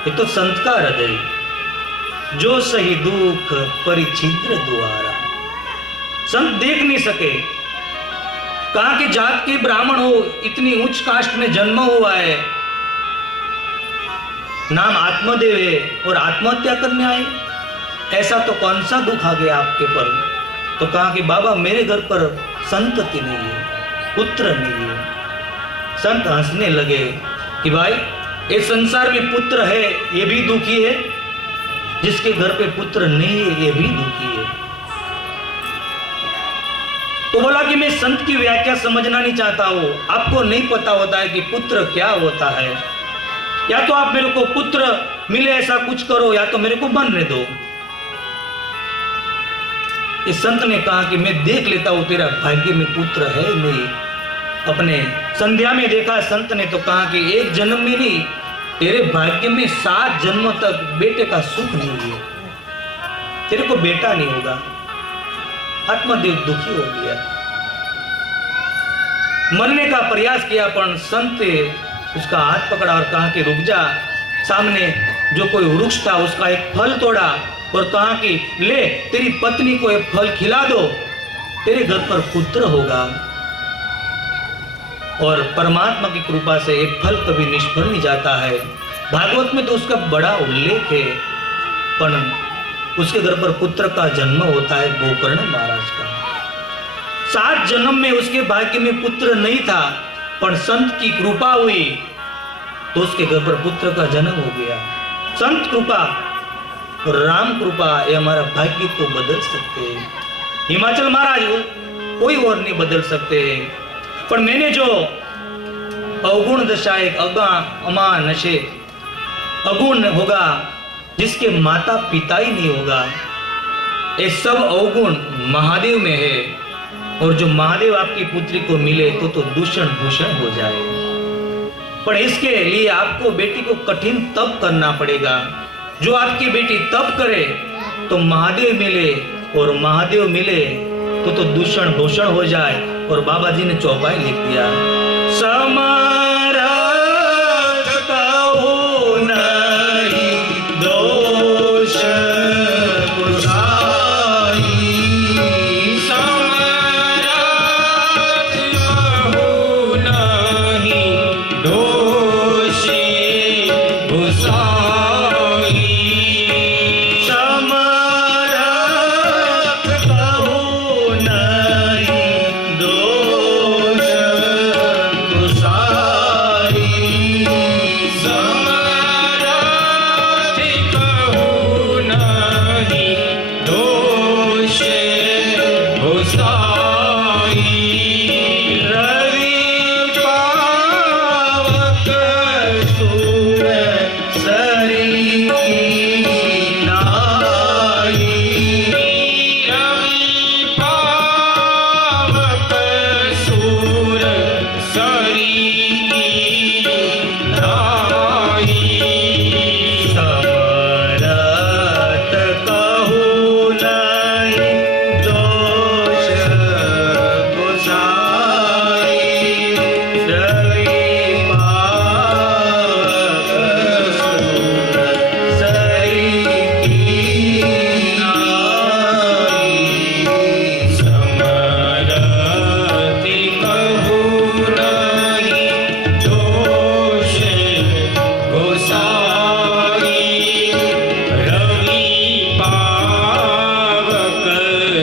ये तो संत का हृदय, जो सही दुख परिछिद्र द्वारा। संत देख नहीं सके, कहा कि जात के ब्राह्मण हो, इतनी उच्च कास्ट में जन्म हुआ है, नाम आत्मदेव है और आत्महत्या करने आए, ऐसा तो कौन सा दुख आ गया आपके पर? तो कहा कि बाबा मेरे घर पर संतति नहीं है, पुत्र नहीं है। संत हंसने लगे कि भाई इस संसार में पुत्र है ये भी दुखी है, जिसके घर पे पुत्र नहीं है ये भी दुखी है। तो बोला कि मैं संत की व्याख्या समझना नहीं चाहता हूं, आपको नहीं पता होता है कि पुत्र क्या होता है। या तो आप मेरे को पुत्र मिले ऐसा कुछ करो, या तो मेरे को बनने दो। इस संत ने कहा कि मैं देख लेता हूं तेरा भाग्य में पुत्र है नहीं। अपने संध्या में देखा संत ने, तो कहा कि एक जन्म में नहीं, तेरे भाग्य में 7 जन्मों तक बेटे का सुख नहीं है, तेरे को बेटा नहीं होगा। आत्मदेव दुखी हो गया, मरने का प्रयास किया, पर संत उसका हाथ पकड़ा और कहा कि रुक जा। सामने जो कोई वृक्ष था उसका एक फल तोड़ा और कहा कि ले तेरी पत्नी को एक फल खिला दो, तेरे घर पर पुत्र होगा। और परमात्मा की कृपा से एक फल कभी निष्फल नहीं जाता है। भागवत में तो उसका बड़ा उल्लेख है, पर उसके घर पर पुत्र का जन्म होता है गोकर्ण महाराज का। 7 जन्म में उसके भाग्य में पुत्र नहीं था, पर संत की कृपा हुई तो उसके घर पर पुत्र का जन्म हो गया। संत कृपा और राम कृपा ये हमारा भाग्य को बदल सकते हैं। हिमाचल महाराज कोई और नहीं बदल सकते, पर मैंने जो अवगुण दशा, एक अगा अमा नशे अगुण होगा, जिसके माता पिता ही नहीं होगा, ये सब अवगुण महादेव में है। और जो महादेव आपकी पुत्री को मिले तो दूषण भूषण हो जाए। पर इसके लिए आपको बेटी को कठिन तप करना पड़ेगा। जो आपकी बेटी तप करे तो महादेव मिले, और महादेव मिले तो दूषण भूषण हो जाए। और बाबा जी ने चौपाई लिख दिया, समरथ कहो नहीं दोष बुझाई, समरथ कहो नहीं दोष बुझाई, समरथ कहो नहीं दोष बुझाई, समरथ कहो नहीं दोष बुझाई, रवि पावक सूर सरी नाई, रवि पावक सूर सरी नाई, समरथ कहु नहीं दोष बुझाई, रवि पावक सूर सरी नाई, समरथ कहु नहीं दोष बुझाई, रवि पावक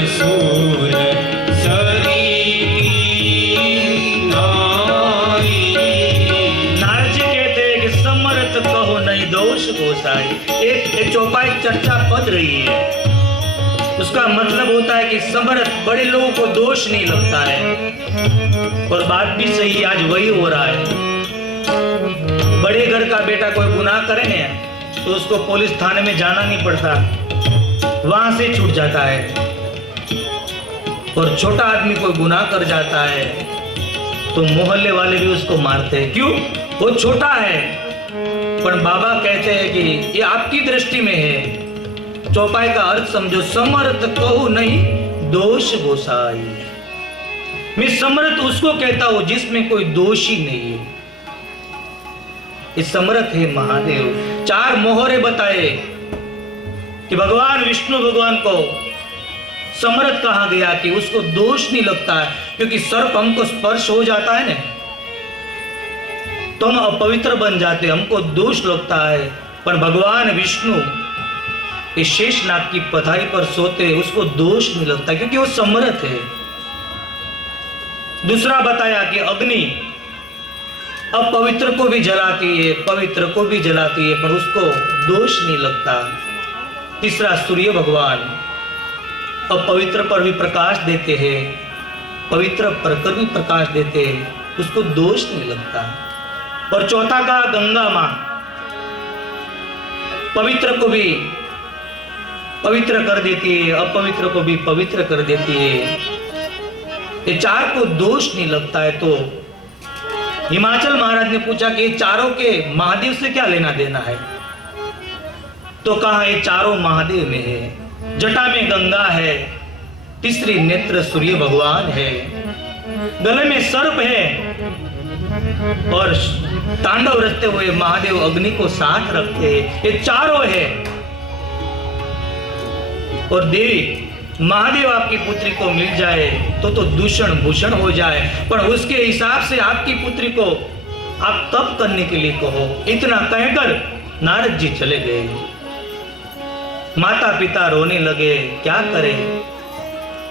सूर सरी नाई। नारद जी कहते हैं कि समर्थ कहो नहीं दोष गोसाई। एक चौपाई चर्चा पद रही है, उसका मतलब होता है कि समर्थ बड़े लोगों को दोष नहीं लगता है। और बात भी सही, आज वही हो रहा है। बड़े घर का बेटा कोई गुनाह करे ना तो उसको पुलिस थाने में जाना नहीं पड़ता, वहां से छूट जाता है। और छोटा आदमी कोई गुनाह कर जाता है तो मोहल्ले वाले भी उसको मारते हैं, क्यों? वो छोटा है। पर बाबा कहते हैं कि ये आपकी दृष्टि में है। चौपाई का अर्थ समझो, समर्थ कहू नहीं दोष गोसाई। मैं समर्थ उसको कहता हूं जिसमें कोई दोष ही नहीं है। ये समर्थ है महादेव। 4 मोहरे बताए कि भगवान विष्णु भगवान को समर्थ कहा गया कि उसको दोष नहीं लगता है, क्योंकि सर्प हमको स्पर्श हो जाता है ना तो हम अपवित्र बन जाते, हमको दोष लगता है। पर भगवान विष्णु इस शेषनाग की पथारी पर सोते, उसको दोष नहीं लगता क्योंकि वो समर्थ है। दूसरा बताया कि अग्नि अपवित्र को भी जलाती है, पवित्र को भी जलाती है, पर उसको दोष नहीं लगता। तीसरा सूर्य भगवान अपवित्र पर भी प्रकाश देते हैं, पवित्र पर भी प्रकाश देते हैं, उसको दोष नहीं लगता। और चौथा का गंगा मां पवित्र को भी पवित्र कर देती है, अपवित्र को भी पवित्र कर देती है। ये 4 को दोष नहीं लगता है। तो हिमाचल महाराज ने पूछा कि ये चारों के महादेव से क्या लेना देना है? तो कहा ये चारों महादेव में है। जटा में गंगा है, तीसरी नेत्र सूर्य भगवान है, गले में सर्प है और तांडव रचते हुए महादेव अग्नि को साथ रखते हैं। ये चारों है। और देवी महादेव आपकी पुत्री को मिल जाए तो दूषण भूषण हो जाए, पर उसके हिसाब से आपकी पुत्री को आप तप करने के लिए कहो। इतना कहकर नारद जी चले गए। माता पिता रोने लगे, क्या करें,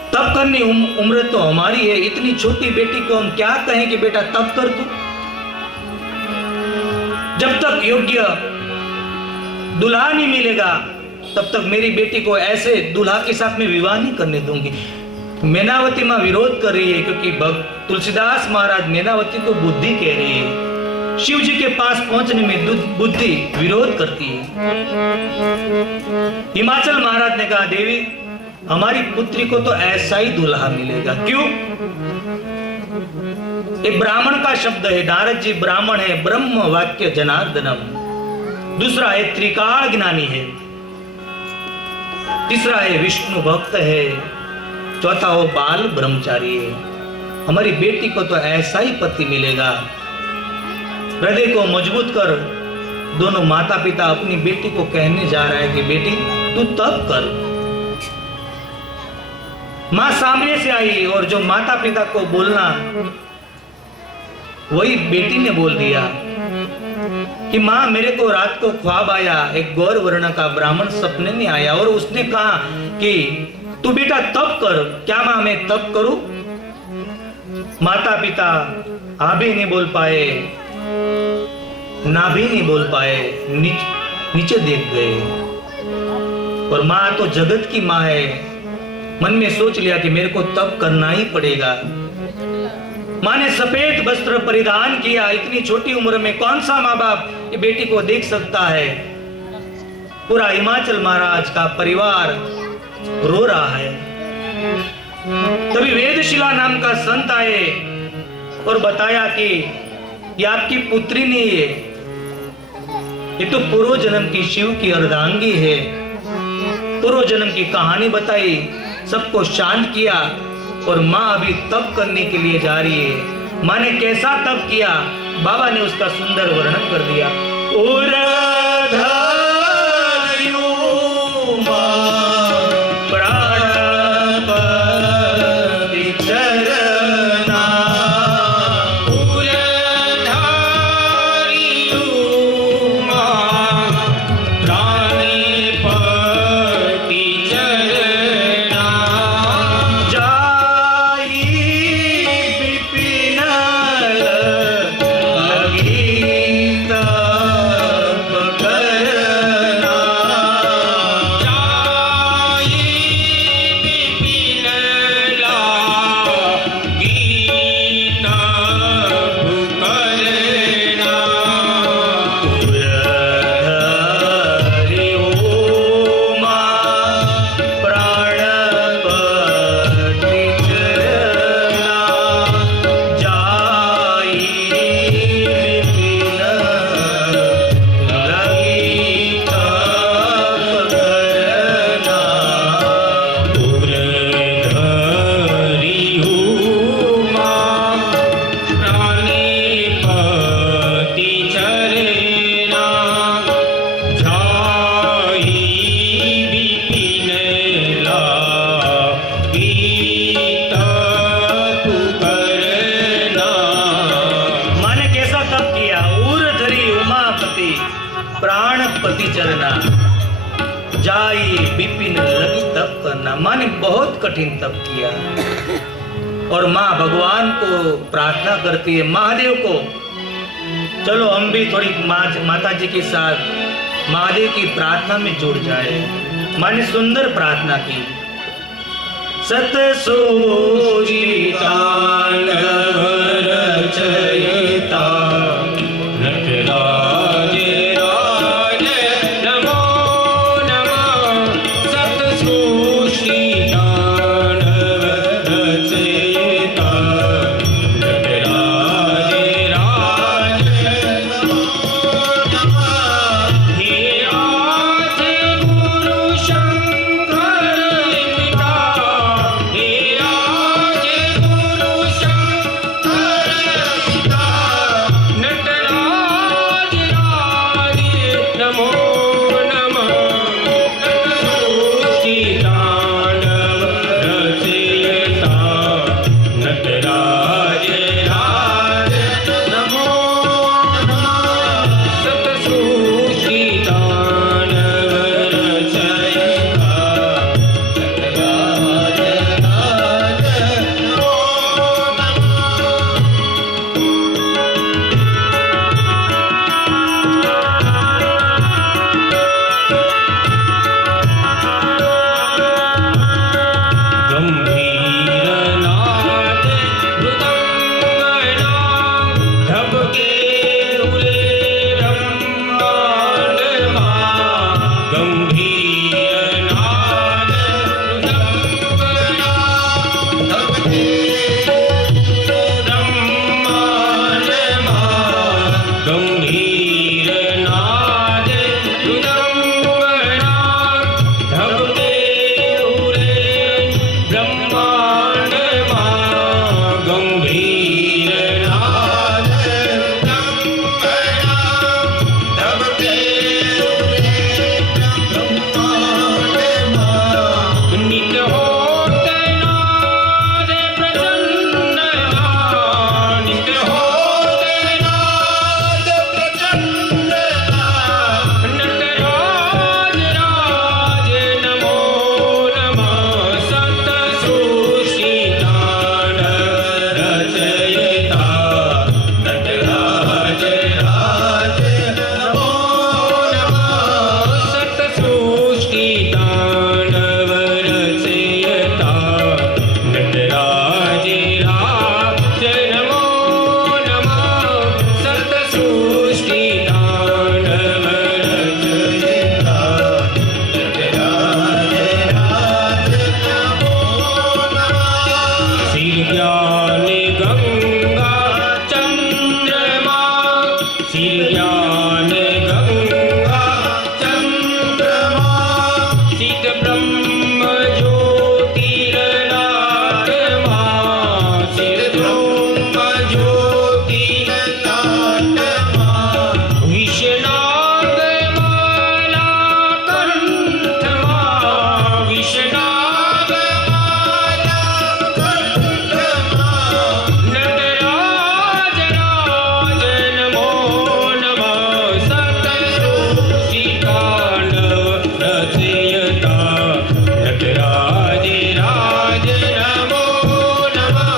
तप करनी उम्र तो हमारी है, इतनी छोटी बेटी को हम क्या कहें कि बेटा तप कर तू। जब तक योग्य दुल्हा नहीं मिलेगा तब तक मेरी बेटी को ऐसे दुल्हा के साथ में विवाह नहीं करने दूंगी। मैनावती मां विरोध कर रही है क्योंकि भक्त तुलसीदास महाराज मैनावती को बुद्धि कह रही है। शिव जी के पास पहुंचने में बुद्धि विरोध करती है। हिमाचल महाराज ने कहा देवी हमारी पुत्री को तो ऐसा ही दुल्हा मिलेगा। क्यों? एक ब्राह्मण का शब्द है, नारद जी ब्राह्मण है, ब्रह्म वाक्य जनार्दनम। दूसरा है त्रिकाल ज्ञानी है, तीसरा है विष्णु भक्त है, चौथा हो बाल ब्रह्मचारी है। हमारी बेटी को तो ऐसा ही पति मिलेगा। हृदय को मजबूत कर दोनों माता पिता अपनी बेटी को कहने जा रहा है कि बेटी तू तप कर। मां सामने से आई और जो माता पिता को बोलना वही बेटी ने बोल दिया कि मां मेरे को रात को ख्वाब आया, एक गौर वर्ण का ब्राह्मण सपने में आया और उसने कहा कि तू बेटा तप कर। क्या मां मैं तप करूं? माता पिता आ भी नहीं बोल पाए, ना भी नहीं बोल पाए, नीचे देख गए। और मां तो जगत की मां है, मन में सोच लिया कि मेरे को तप करना ही पड़ेगा। मां ने सफेद वस्त्र परिधान किया। इतनी छोटी उम्र में कौन सा माँ बाप ये बेटी को देख सकता है? पूरा हिमाचल महाराज का परिवार रो रहा है। तभी वेदशिला नाम का संत आए और बताया कि ये आपकी पुत्री नहीं है, ये तो पूर्व जन्म की शिव की अर्धांगी है। पूर्व जन्म की कहानी बताई, सबको शांत किया और माँ अभी तप करने के लिए जा रही है। माँ ने कैसा तप किया बाबा ने उसका सुंदर वर्णन कर दिया। पति चरना, जाई विपिन लगी तप करना। माँ ने बहुत कठिन तप किया और माँ भगवान को प्रार्थना करती है, महादेव को चलो हम भी थोड़ी माता जी के साथ महादेव की प्रार्थना में जुड़ जाए। माँ ने सुंदर प्रार्थना की। सतसोचितांडव रचयिता नटराज राज नमो नमः। सतसोचितांडव रचयिता नटराज राज नमो नमः। हे आज गुरु शंकर पिता, हे आज गुरु शंकर पिता नटराज राज नमो नमः। सतसोचितांडव रचयिता नटराज राज नमो नमः। सतसोचितांडव रचयिता नटराज राज नमो गंभीरनाद मृदंगना ढबके उरे ब्रह्मांड मां। गंभीरनाद मृदंगना ढबके ब्रह्मांड मां। गंभीरनाद मृदंगना ढबके उरे ब्रह्मांड मां। गंभीरनाद मृदंगना ढबके उरे ब्रह्मांड मां। नित्य होत नाद प्रसन्न मां। नित्य होत नाद प्रसन्न मां। नटराज राज नमो नमः। सतसोचितांडव रचयिता नटराज राज नमो नमः। सतसोचितांडव रचयिता नटराज राज नमो नमः। सतसोचितांडव रचयिता नटराज राज नमो नमः। श्री ज्ञान गंगा चंद्रमा, श्री ज्ञान गंगा चंद्रमा। शीत ब्रह्म ज्योतिर्नाद मां। शीत ब्रह्म ज्योतिर्नाद मां। विषनाग माला कंठ मां। विषनाग माला कंठ मां। नटराज राज नमो नमः। सतसोचितांडव रचयिता नटराज राज नमो नमः।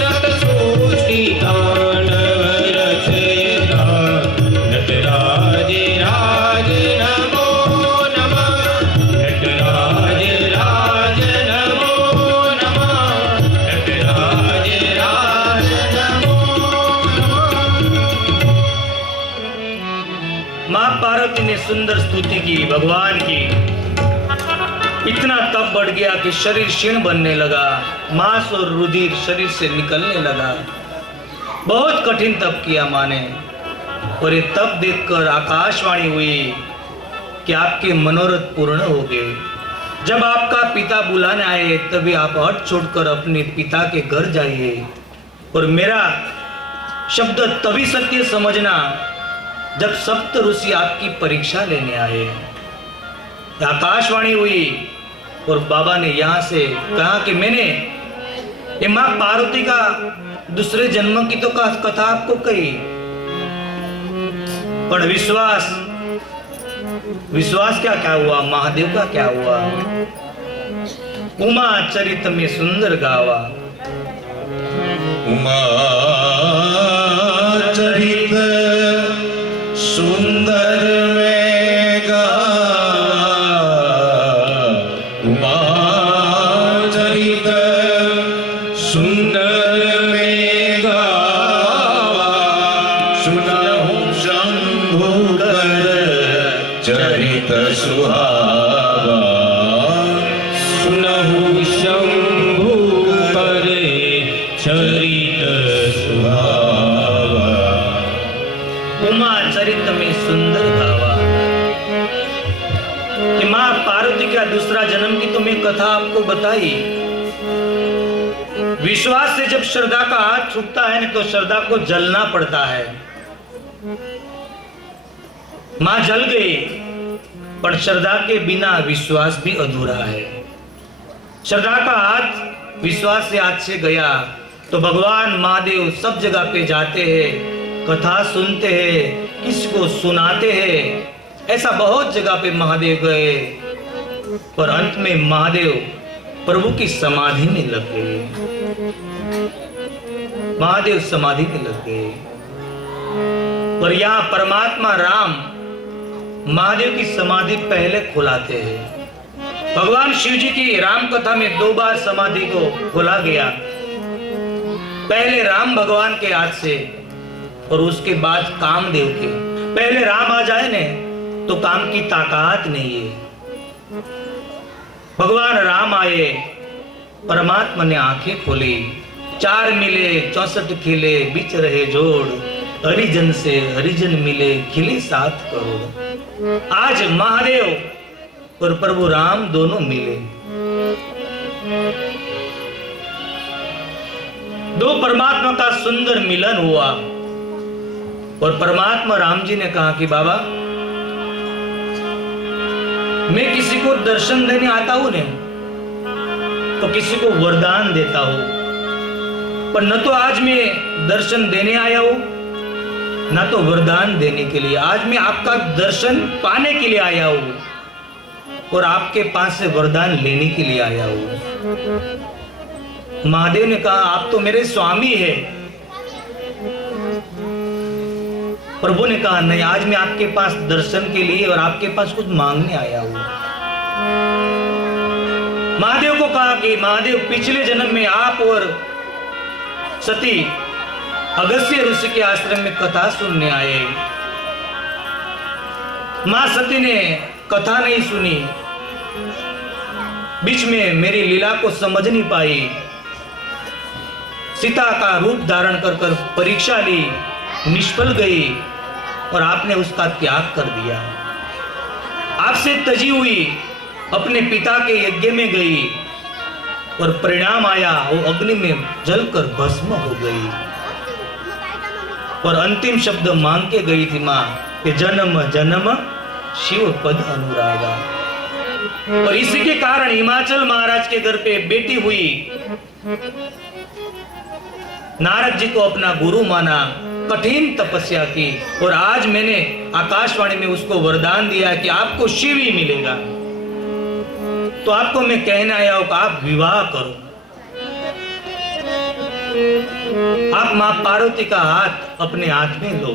सतसोचितांडव रचयिता नटराज राज नमो नमः। नटराज राज नमो नमः। नटराज राज नमो नमः। माँ पार्वती ने सुंदर स्तुति की भगवान की। इतना तप बढ़ गया कि शरीर क्षीण बनने लगा, मांस और रुधिर शरीर से निकलने लगा। बहुत कठिन तप किया माँ ने। और ये तप देखकर आकाशवाणी हुई कि आपके मनोरथ पूर्ण हो गए। जब आपका पिता बुलाने आए तभी आप हट छोड़कर अपने पिता के घर जाइए। और मेरा शब्द तभी सत्य समझना जब सप्त ऋषि आपकी परीक्षा लेने आए। आकाशवाणी हुई और बाबा ने यहाँ से कहा कि मैंने ये माँ पार्वती का दूसरे जन्म की तो कथा आपको कही, पर विश्वास विश्वास क्या क्या हुआ, महादेव का क्या हुआ। उमा चरित में सुंदर गावा, उमा चरित सुंदर में गावा, उमा चरित सुंदर में गावा, सुनहु शंभु कर चरित सुहावा, सुनहु शंभु कर चरित सुहावा। उमा चरित में सुंदर गावा। कि मां पार्वती का दूसरा जन्म की तो मैं कथा आपको बताई। विश्वास से जब श्रद्धा का हाथ छूटता है ना तो श्रद्धा को जलना पड़ता है। मां जल गई, पर श्रद्धा के बिना विश्वास भी अधूरा है। श्रद्धा का हाथ विश्वास से हाथ से गया तो भगवान महादेव सब जगह पे जाते हैं, कथा सुनते हैं, किसी को सुनाते हैं। ऐसा बहुत जगह पे महादेव गए, पर अंत में महादेव प्रभु की समाधि में लग गए। महादेव समाधि में लग गए। पर यहाँ परमात्मा राम महादेव की समाधि पहले खुलाते हैं। भगवान शिव जी की राम कथा में 2 बार समाधि को खोला गया। पहले राम भगवान के हाथ से और उसके बाद कामदेव के। पहले राम आ जाए ने तो काम की ताकत नहीं है। भगवान राम आए, परमात्मा ने आंखें खोली, 4 मिले 64 खिले, बिच रहे जोड़, हरिजन से हरिजन मिले, खिले 7 करोड़। आज महादेव और प्रभु राम दोनों मिले। 2 परमात्मा का सुंदर मिलन हुआ। और परमात्मा राम जी ने कहा कि बाबा, मैं किसी को दर्शन देने आता हूं ने तो किसी को वरदान देता हूं, पर न तो आज मैं दर्शन देने आया हूं ना तो वरदान देने के लिए। आज मैं आपका दर्शन पाने के लिए आया हूं और आपके पास से वरदान लेने के लिए आया हूं। महादेव ने कहा, आप तो मेरे स्वामी है। प्रभु ने कहा, नहीं, आज मैं आपके पास दर्शन के लिए और आपके पास कुछ मांगने आया हूं। महादेव को कहा कि महादेव, पिछले जन्म में आप और सती अगस्त्य ऋषि के आश्रम में कथा सुनने आए। मां सती ने कथा नहीं सुनी, बीच में मेरी लीला को समझ नहीं पाई। सीता का रूप धारण कर परीक्षा ली, निष्फल गई और आपने उसका त्याग कर दिया। आपसे तजी हुई अपने पिता के यज्ञ में गई और परिणाम आया, वो अग्नि में जलकर भस्म हो गई। और अंतिम शब्द मांग के गई थी मां कि जन्म जन्म शिव पद अनुरागा। और इसी के कारण हिमाचल महाराज के घर पे बेटी हुई। नारद जी को अपना गुरु माना, कठिन तपस्या की और आज मैंने आकाशवाणी में उसको वरदान दिया कि आपको शिव ही मिलेगा। तो आपको मैं कहने आया हूं कि आप विवाह करो। आप मां पार्वती का हाथ अपने हाथ में लो।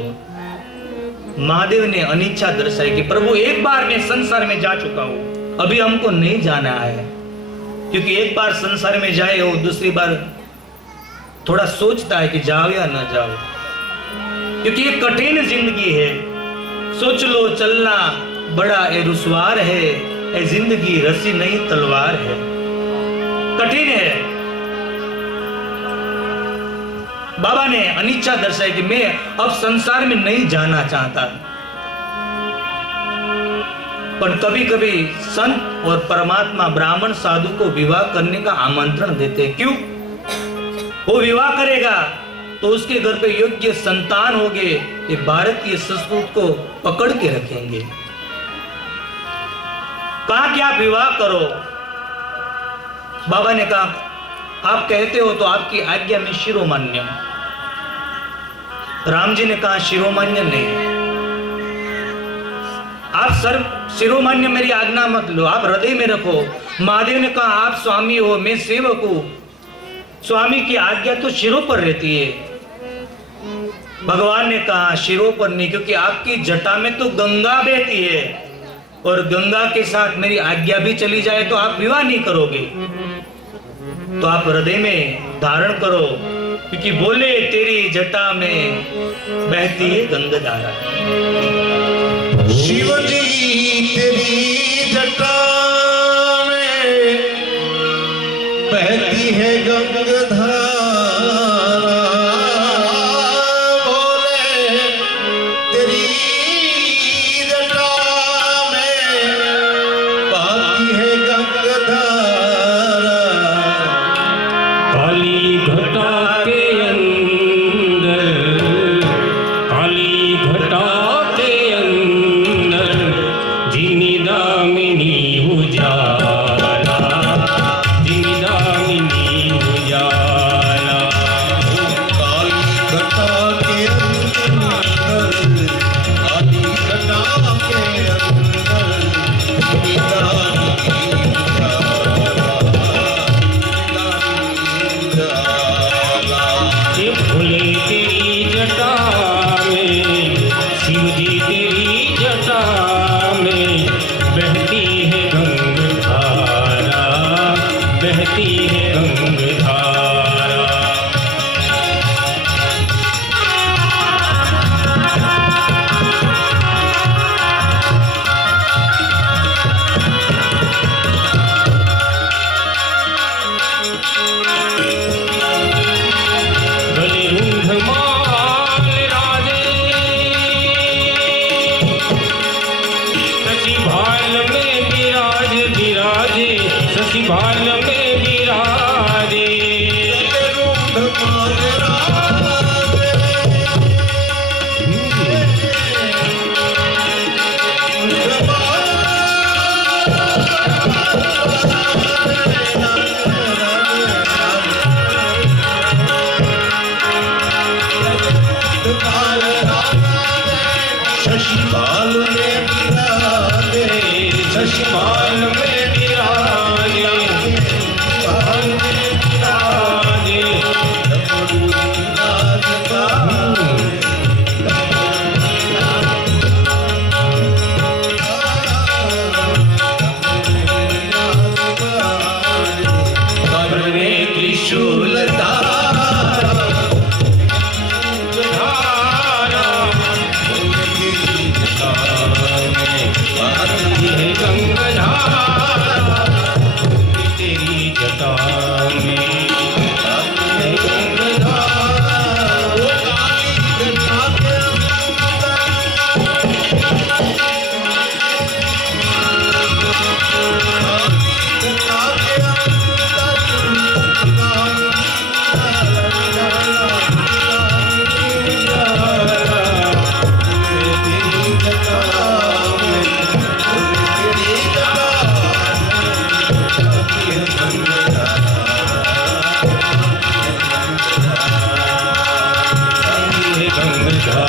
महादेव ने अनिच्छा दर्शाई कि प्रभु, एक बार मैं संसार में जा चुका हूं, अभी हमको नहीं जाना है। क्योंकि एक बार संसार में जाए हो, दूसरी बार थोड़ा सोचता है कि जाओ या ना जाओ, क्योंकि ये कठिन जिंदगी है। सोच लो चलना बड़ा ए रुसवार है, ए जिंदगी रस्सी नहीं तलवार है, कठिन है। बाबा ने अनिच्छा दर्शाई कि मैं अब संसार में नहीं जाना चाहता। पर कभी कभी संत और परमात्मा ब्राह्मण साधु को विवाह करने का आमंत्रण देते। क्यों? वो विवाह करेगा तो उसके घर पे योग्य संतान होंगे, ये भारतीय संस्कृति को पकड़ के रखेंगे। कहा कि आप विवाह करो। बाबा ने कहा, आप कहते हो तो आपकी आज्ञा में शिरोमान्य। राम जी ने कहा, शिरोमान्य नहीं, आप सर शिरोमान्य मेरी आज्ञा मत लो, आप हृदय में रखो। महादेव ने कहा आप स्वामी हो, मैं सेवक हूं। स्वामी की आज्ञा तो शिरों पर रहती है। भगवान ने कहा शिरों पर नहीं, क्योंकि आपकी जटा में तो गंगा बहती है और गंगा के साथ मेरी आज्ञा भी चली जाए तो आप विवाह नहीं करोगे। तो आप हृदय में धारण करो, क्योंकि बोले तेरी जटा में बहती है गंगाधारा। शिव जी तेरी जटा में बहती है गंगाधारा, बोले तेरी जटा में बहती है गंगाधारा। काली घटा के अंदर, काली घटा के अंदर जिनी दामिनी उजाला, जिनी दामिनी उजाला। काली घटा के अंदर, काली घटा के अंदर जिनी दामिनी उजाला। ये भोले तेरी जटा में, शिव जी तेरी जटा में बहती है गंगाधारा, बहती है गंगाधारा। गले रुंधमाल राजे, शशि भाल में विराज विराजे, शशि भाल में विराजे। गले रुंधमाल राजे, शशिपाल में विराजे, शशिपाल में विराजे, शशिपाल में विराजे। कब्र में त्रिशूल धारा, तेरी जटा में गंगाधारा।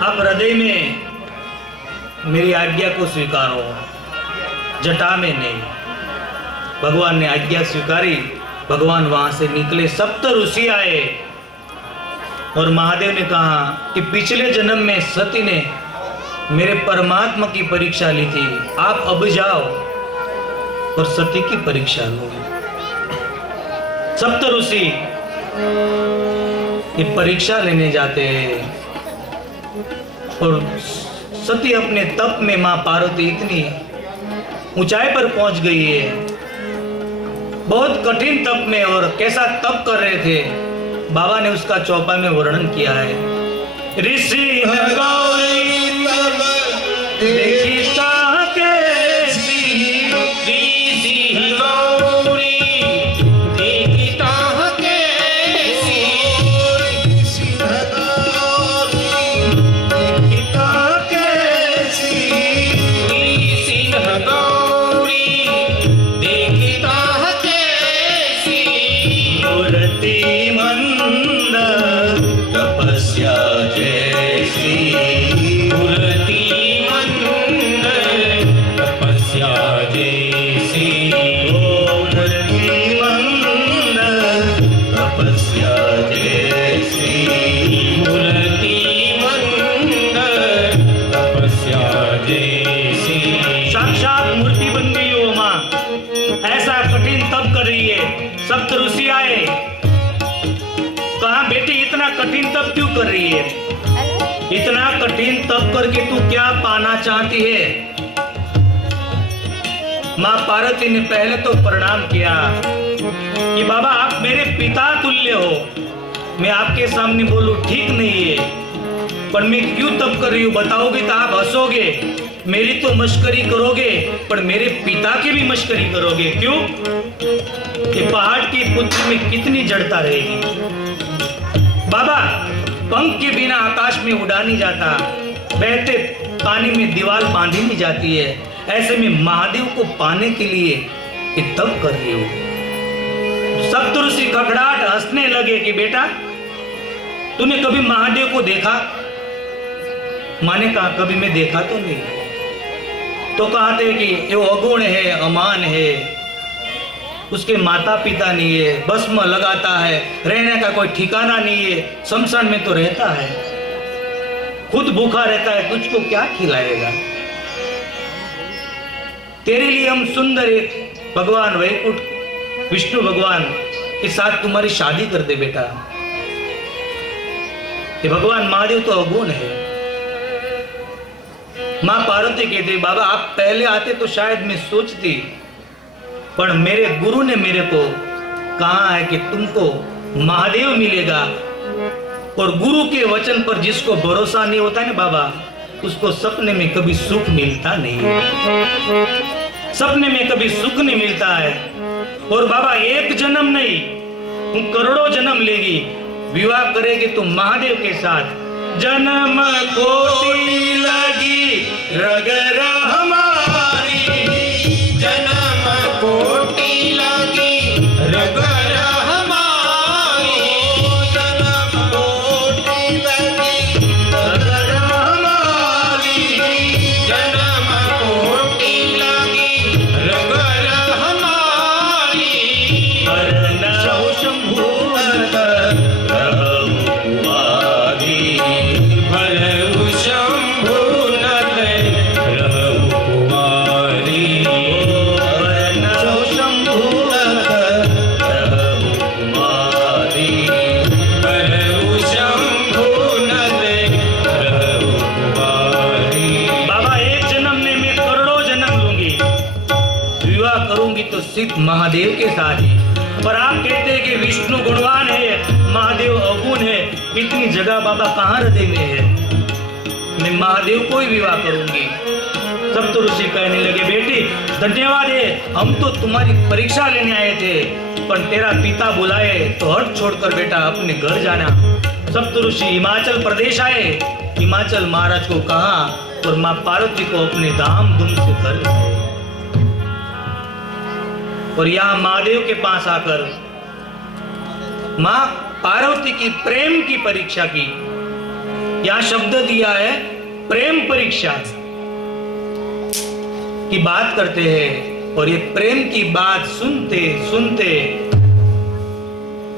आप हृदय में मेरी आज्ञा को स्वीकारो, जटा में नहीं। भगवान ने आज्ञा स्वीकारी, भगवान वहां से निकले। सप्त ऋषि आए और महादेव ने कहा कि पिछले जन्म में सती ने मेरे परमात्मा की परीक्षा ली थी, आप अब जाओ और सती की परीक्षा लो। सप्त ऋषि ये परीक्षा लेने जाते हैं और सती अपने तप में मां पार्वती इतनी ऊंचाई पर पहुंच गई है, बहुत कठिन तप में। और कैसा तप कर रहे थे बाबा ने उसका चौपाई में वर्णन किया है। ऋषि गौरी तब देखिता मूर्ति मन तपस्या जैसी मूर्ति मंदिर तपस्या जैसी। साक्षात मूर्ति बन गई हो माँ, ऐसा कठिन तप कर रही है। सप्त ऋषि आए, कहा बेटी इतना कठिन तप क्यों कर रही है? इतना कठिन तप करके तू क्या पाना चाहती है? माँ पार्वती ने पहले तो प्रणाम किया कि बाबा आप मेरे पिता तुल्य हो, मैं आपके सामने बोलूं ठीक नहीं है, पर मैं क्यों तप कर रही हूँ बताओगे तो आप हंसोगे, मेरी तो मश्करी करोगे पर मेरे पिता की भी मश्करी करोगे। क्यों? कि पहाड़ की पुत्री में कितनी जड़ता रहेगी। बाबा पंख के बिना आकाश में उड़ा नहीं जाता, बहते पानी में दीवार बांधी नहीं जाती है, ऐसे में महादेव को पाने के लिए ये तप कर रही हो। सप्तऋषि खड़खड़ाहट हंसने लगे कि बेटा तूने कभी महादेव को देखा? माने कहा कभी मैं देखा तो नहीं। तो कहते कि ये अगुण है, अमान है, उसके माता पिता नहीं है, भस्म लगाता है, रहने का कोई ठिकाना नहीं है, शमशान में तो रहता है, खुद भूखा रहता है, तुझको क्या खिलाएगा? तेरे लिए हम सुंदर एक भगवान वैकुंठ विष्णु भगवान के साथ तुम्हारी शादी कर दे बेटा। ये भगवान महादेव तो अगुण है। मां पार्वती कहती बाबा आप पहले आते तो शायद मैं सोचती, पर मेरे गुरु ने मेरे को कहा है कि तुमको महादेव मिलेगा, और गुरु के वचन पर जिसको भरोसा नहीं होता ना बाबा, उसको सपने में कभी सुख मिलता नहीं है। सपने में कभी सुख नहीं मिलता है। और बाबा एक जन्म नहीं, तुम करोड़ों जन्म लेगी, विवाह करेगी तुम महादेव के साथ। जन्म कोटि लगी रगर हमारी, जन्म कोटि लगी रगर हमारी, जन्म कोटि लगी रगर हमारी, जन्म कोटि लगी रगर हमारी। शौ शंभु भरऊ शंभु नद रहु कुमारी, शौ शंभु रहु कुमारी, भरऊ शंभु नद रहु कुमारी। बाबा एक जन्म में मैं करोड़ों जन्म लूंगी, विवाह करूंगी तो सिर्फ महादेव के साथ ही। पर आप कहते हैं कि विष्णु गुणवान है, महादेव अवगुण है, इतनी जगह बाबा कहाँ हृदय में है? मैं महादेव को ही विवाह करूंगी। सब तो ऋषि कहने लगे बेटी धन्यवाद है, हम तो तुम्हारी परीक्षा लेने आए थे, पर तेरा पिता बुलाए तो हट छोड़कर बेटा अपने घर जाना। सब तो ऋषि हिमाचल प्रदेश आए, हिमाचल महाराज को कहा और माँ पार्वती को अपने धाम धूम से कर लाए। और यहाँ महादेव के पास आकर माँ पार्वती की प्रेम की परीक्षा की। यहाँ शब्द दिया है प्रेम परीक्षा की बात करते हैं, और ये प्रेम की बात सुनते सुनते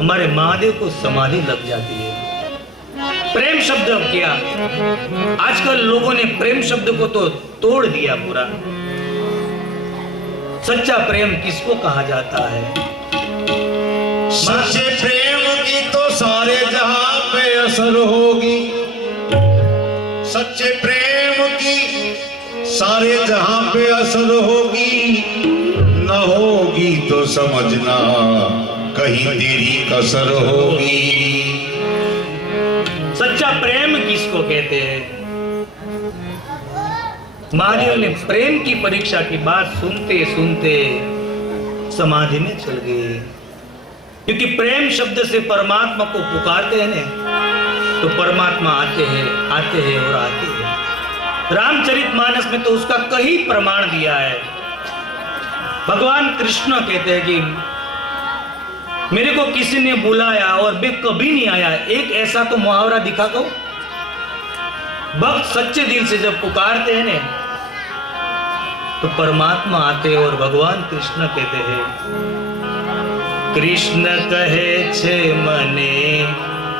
हमारे महादेव को समाधि लग जाती है। प्रेम शब्द अब किया, आजकल लोगों ने प्रेम शब्द को तो तोड़ दिया पूरा। सच्चा प्रेम किसको कहा जाता है? सच्चे प्रेम की तो सारे जहां पे असर होगी, सच्चे प्रेम की सारे जहां पे असर होगी, न होगी तो समझना कहीं तेरी कसर होगी। सच्चा प्रेम किसको कहते हैं? महादेव ने प्रेम की परीक्षा की बात सुनते सुनते समाधि में चल गए, क्योंकि प्रेम शब्द से परमात्मा को पुकारते हैं ना, तो परमात्मा आते हैं और आते हैं। रामचरितमानस में तो उसका कई प्रमाण दिया है। भगवान कृष्ण कहते हैं कि मेरे को किसी ने बुलाया और मैं कभी नहीं आया, एक ऐसा तो मुहावरा दिखा दो। भक्त सच्चे दिल से जब पुकारते हैं ना, तो परमात्मा आते और भगवान कृष्ण कहते हैं कृष्ण कहे छे मन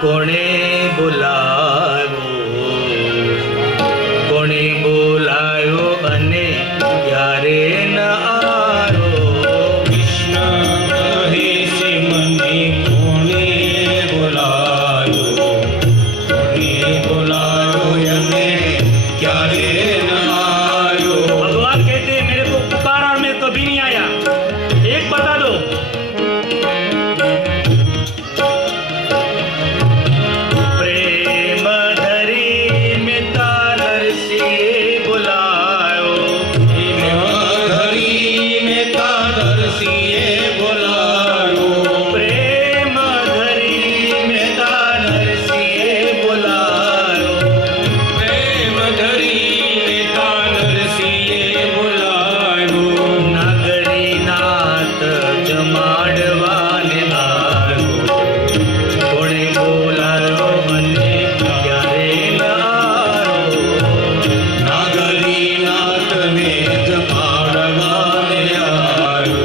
कोणे बुलायो, कोणे बुलायो अने क्यारे न आयो। कृष्ण कहे से मने कोणे बुलायो, कोणे बुलायो यने क्यारे न आयो। भगवान कहते हैं मेरे को पुकारा और मैं कभी नहीं आया, एक बता दो। प्रेम धरी मिता नरसिंह बुलायो, धरी में तादर सिए बुलायो, प्रेम धरी मिता नरसिंह बुलायो। प्रेम धरी में तादर सिए बुलायो। नागरी नाथ जमाड़वाने आयो, कोणे बोलायो अने क्यारे न आयो। नागरी नाथ ने जमाड़वाने आयो,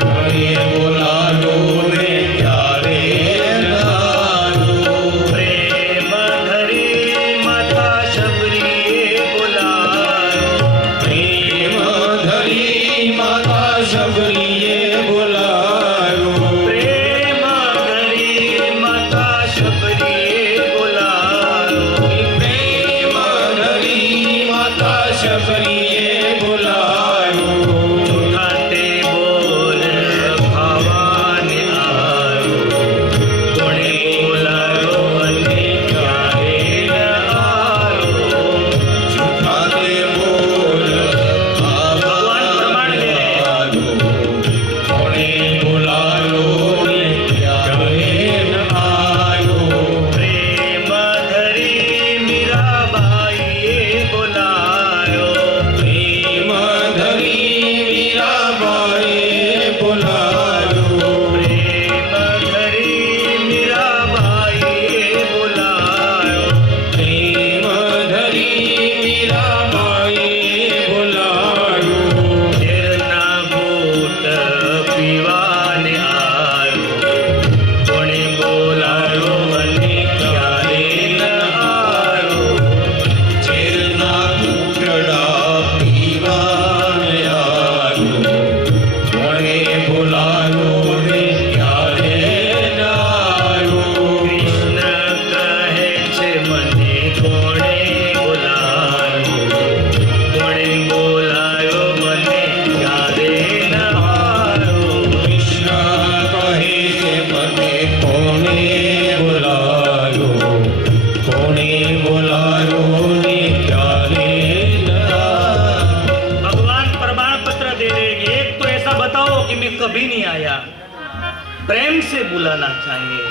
कोणे बुलायो ने क्यारे न आयो। प्रेम धरी माता शबरीए बुलायो, प्रेम धरी माता शबरीए बुलायो, प्रेम धरी माता शबरीए बुलायो। प्रेम धरी माता शबरीए बुलायो। उठाते बोल भवाने आयो, कोणे बोलायो अने क्यारे न आयो। झूठाते बोल भगवान प्रमाण दे रहे हैं। आयो, कोणे बुलायो ने क्यारे न आयो। प्रेम धरी मीराबाईए बुलायो, प्रेम धरी मीराबाई बुलायो, प्रेम धरी मीराबाईए बुलायो। प्रेम धरी मीराबाई बुलायो। झरना घूट पीवाने आयो, कोणे बोलायो अने क्यारे न आयो। चेरना घूंटड़ा पीवाने आयो, कोणे बुलायो ने क्यारे न आयो। कृष्ण कहे छे मने कोणे बोलायो, कोणे बोलायो मने क्यारे न आयो। कृष्ण कहे से मने कोणे बुलायो, कोणे बुलायो ने क्यारे न आयो। भगवान प्रमाण पत्र दे देंगे, एक तो ऐसा बताओ कि मैं कभी नहीं आया। प्रेम से बुलाना चाहिए,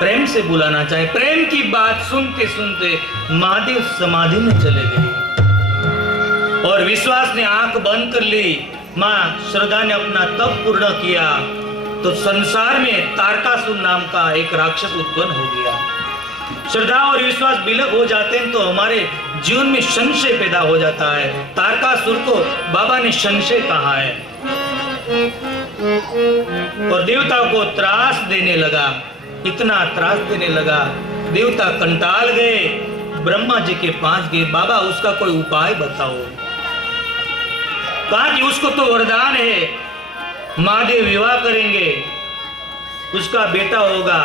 प्रेम से बुलाना चाहिए। प्रेम की बात सुनते सुनते महादेव समाधि में चले गए और विश्वास ने आंख बंद कर ली। मां श्रद्धा ने अपना तप पूर्ण किया तो संसार में तारकासुर नाम का एक राक्षस उत्पन्न हो गया। श्रद्धा और विश्वास विलग हो जाते हैं तो हमारे जीवन में संशय पैदा हो जाता है। तारकासुर को बाबा ने संशय कहा है और देवता को त्रास देने लगा, इतना त्रास देने लगा देवता कंटाल गए, ब्रह्मा जी के पास गए, बाबा उसका कोई उपाय बताओ। कहा कि उसको तो वरदान है, महादेव विवाह करेंगे, उसका बेटा होगा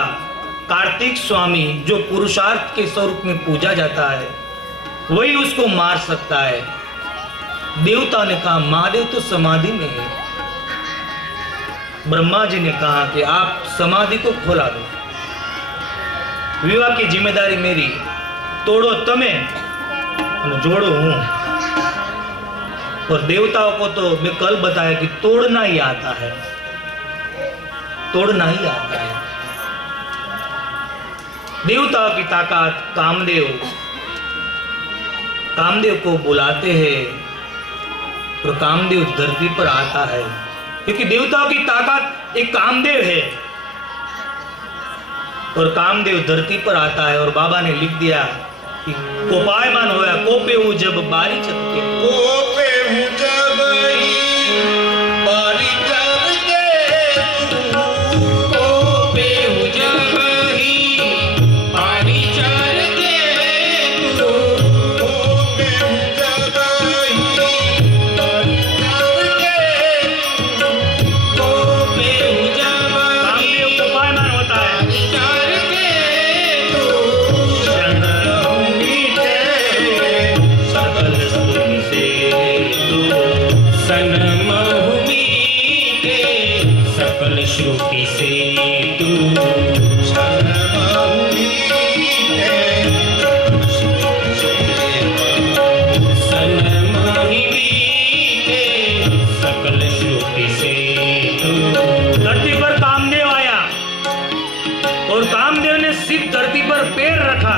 कार्तिक स्वामी जो पुरुषार्थ के स्वरूप में पूजा जाता है, वही उसको मार सकता है। देवता ने कहा महादेव तो समाधि में है। ब्रह्मा जी ने कहा कि आप समाधि को खोला दो, विवाह की जिम्मेदारी मेरी, तोड़ो तमे और जोड़ो हूं। और देवताओं को तो मैं कल बताया कि तोड़ना ही आता है, तोड़ना ही आता है। देवताओं की ताकत कामदेव, कामदेव को बुलाते हैं और कामदेव धरती पर आता है, क्योंकि देवताओं की ताकत एक कामदेव है। और कामदेव धरती पर आता है और बाबा ने लिख दिया कि कोपायमान होया, कोपे हूं जब बारी चतके, कोपे हूं जब ही बारी चल के, कोपे हूं जब तू सनमाही बीते सकल श्रुति से तू। धरती पर कामदेव आया और कामदेव ने सिर्फ धरती पर पैर रखा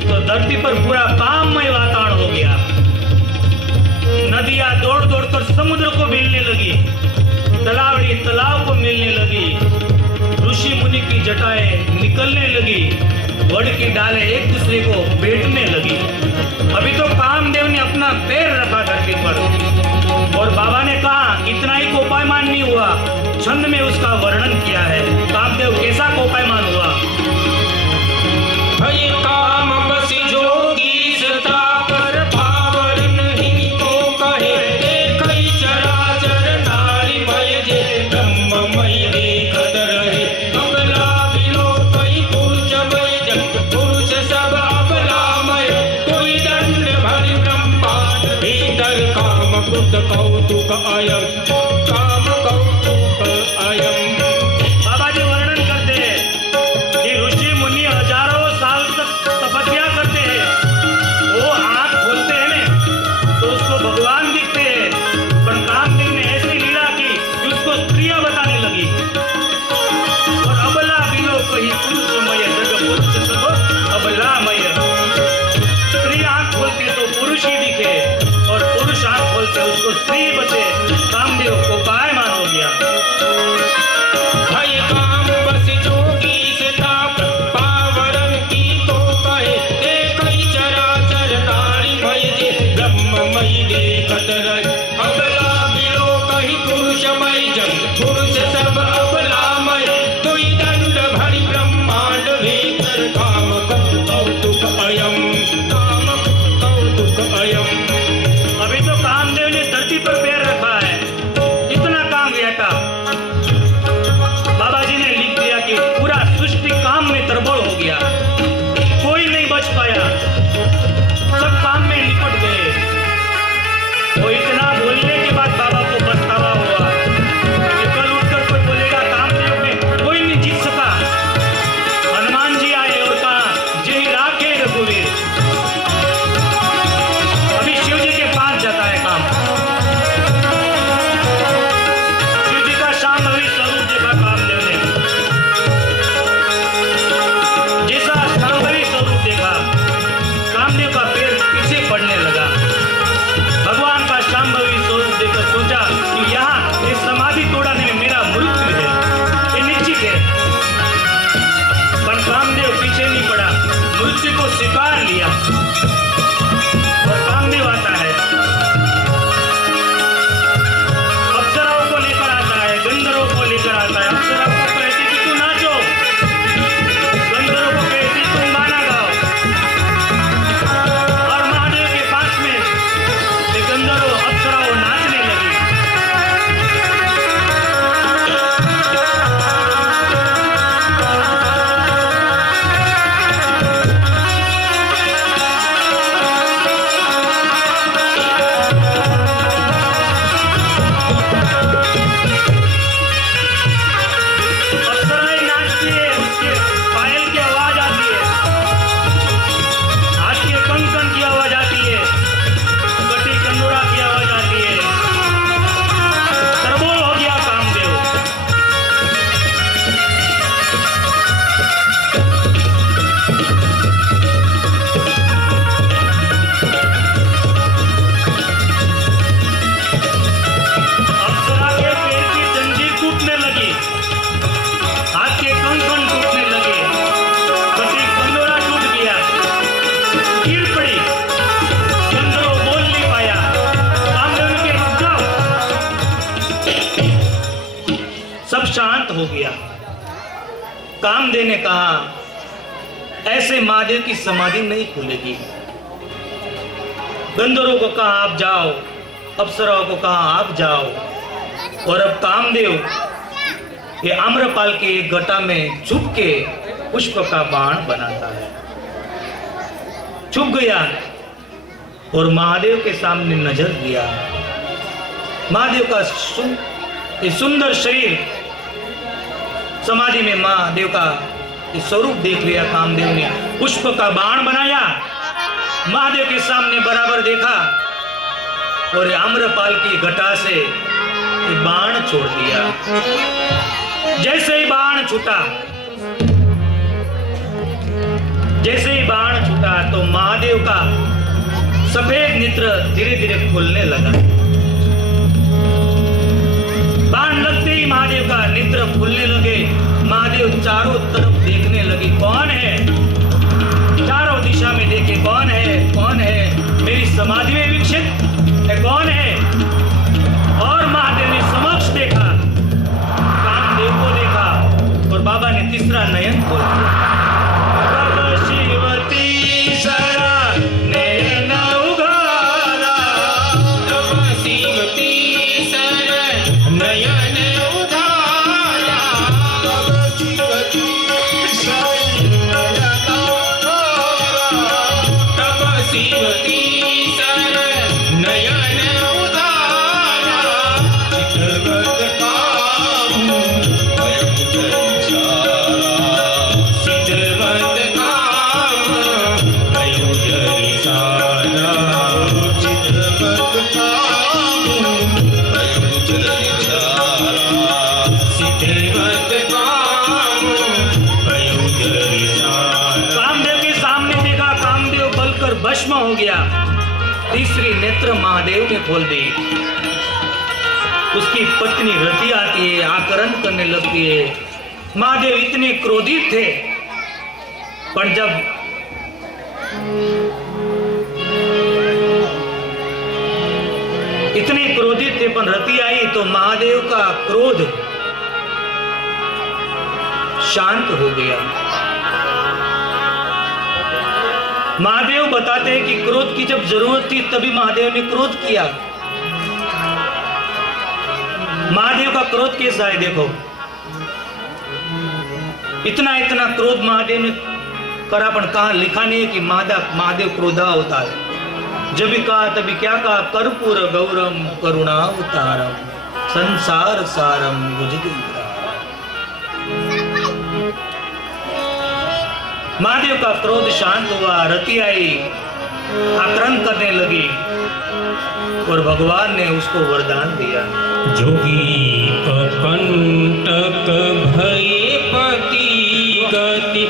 तो धरती पर पूरा काममय वातावरण हो गया। नदियां दौड़ दौड़ कर समुद्र को मिलने लगी, तालावड़ी तालाब को मिलने लगी, ऋषि मुनि की जटाएं निकलने लगी, वड की डालें एक दूसरे को बैठने लगी। अभी तो कामदेव ने अपना पैर रखा धरती पर और बाबा ने कहा इतना ही कोपायमान नहीं हुआ, छंद में उसका वर्णन किया है। कामदेव कैसा कोपायमान हुआ? भय काम बस जोगी सता पर पावर नहीं तो कहे एक ही चराचर नारी मय जे ब्रह्ममय देखत रहे। अबला बिलो कई पुरुषमय जग पुरुष सब अबलामय कोई दंड भरि ब्रह्मांड भीतर काम कुत कौतुक अयम काम कौतुक अयम। बाबा जी वर्णन करते हैं कि ऋषि मुनि हजारों साल तक तपस्या करते हैं, वो आंख खोलते हैं ना तो उसको भगवान दिखते हैं, पर कामदेव ने ऐसी लीला की कि उसको स्त्रियां बताने लगी। और अबला बिलो कही पुरुषमय जग पुरुष सब अबलामय। स्त्री आंख खोलती है तो पुरुष ही दिखे और पुरुष आंख खोलते उसको स्त्री बचे। कामदेव को पायमान हो गया। भय काम बस जोगी से ताप पावरन की तो कहे एक ही चराचर नारी मय जे ब्रह्ममय देखत रहे। अबला बिलो कही पुरुषमय जग पुरुष सब अबलामय कोई दंड भरि ब्रह्मांड भीतर काम कौतुक अयम काम कौतुक अयम। अभी तो कामदेव ने धरती पर पैर रखा है, इतना काम गया था। बाबा जी ने लिख दिया कि पूरा सृष्टि काम में तरबोड़ हो गया, कोई नहीं बच पाया, सब काम में निपट गए। वो इतना बोलने के बाद बाबा को पछतावा हुआ कि कल उठकर कोई बोलेगा कामदेव में कोई नहीं जीत सका। हनुमान जी आए और कहा जय राखे रघुवीर। अभी शिव जी के पास जाता है काम। शिव जी का शांभवी स्वरूप देखा कामदेव ने, जैसा शांभवी स्वरूप देखा कामदेव का पैर पीछे पड़ने लगा। भगवान का शांभवी स्वरूप देखकर सोचा कि यहाँ ये समाधि तोड़ने में मेरा मृत्यु है, ये निश्चित है। पर कामदेव पीछे नहीं पड़ा, मृत्यु को स्वीकार लिया। और कामदेव आता है, अप्सराओं को लेकर आता है, गंधर्वों को लेकर आता है। अप्सराओं को कहती कि तू नाचो, गंधर्वों को कहती तुम गाना गाओ। और महादेव के पास में ये गंधर्व अप्सराओं नाचने लगी। अप्सराएं नाचती है, उसके पायल की आवाज आती है, हाथ के कंकन की आवाज आती है, कटी कंदूरा की आवाज आती है। तरबोल हो गया कामदेव। अप्सरा के पैर की जंजीर टूटने लगी, हाथ के कंकन टूटने लगे, कटी कंदोरा टूट गया, गिर पड़ी, गंधर्व बोल नहीं पाया। कामदेव ने कहा रुक जाओ, सब शांत हो गया। कामदेव ने कहा ऐसे महादेव की समाधि नहीं खुलेगी। गंधर्वों को कहा आप जाओ, अप्सराओं को कहा आप जाओ। और अब कामदेव ये आम्रपाल के एक घटा में छुप के पुष्प का बाण बनाता है। छुप गया और महादेव के सामने नजर दिया। महादेव का ये सुंदर शरीर समाधि में महादेव का स्वरूप देख लिया कामदेव ने, पुष्प का बाण बनाया, महादेव के सामने बराबर देखा और आम्रपाल की घटा से बाण छोड़ दिया। जैसे ही बाण छूटा, तो महादेव का सफेद नेत्र धीरे धीरे खुलने लगा। बाण लगते ही महादेव का नेत्र खुलने लगे। महादेव चारों तरफ देखने लगे, कौन है? चारों दिशा में देखे, कौन है, कौन है? मेरी समाधि में विकसित है, कौन है? और महादेव ने समक्ष देखा, कामदेव को देखा और बाबा ने तीसरा नयन खोल दिया। भस्म हो गया। तीसरी नेत्र महादेव ने खोल दी। उसकी पत्नी रति आती है, आकरण करने लगती है। महादेव इतने क्रोधित थे, पर जब इतने क्रोधित थे पर रति आई तो महादेव का क्रोध शांत हो गया। महादेव बताते हैं कि क्रोध की जब जरूरत थी तभी महादेव ने क्रोध किया। महादेव का क्रोध कैसा है देखो, इतना इतना क्रोध महादेव ने करा, पर कहा लिखा नहीं है कि महादेव क्रोधा होता है। जब भी कहा तभी क्या कहा, कर्पूर गौरम करुणावतारम संसार सारम भुजगेंद्र। महादेव का क्रोध शांत हुआ, रति आई, आक्रमण करने लगी और भगवान ने उसको वरदान दिया। जोगी कंटक भय पति गति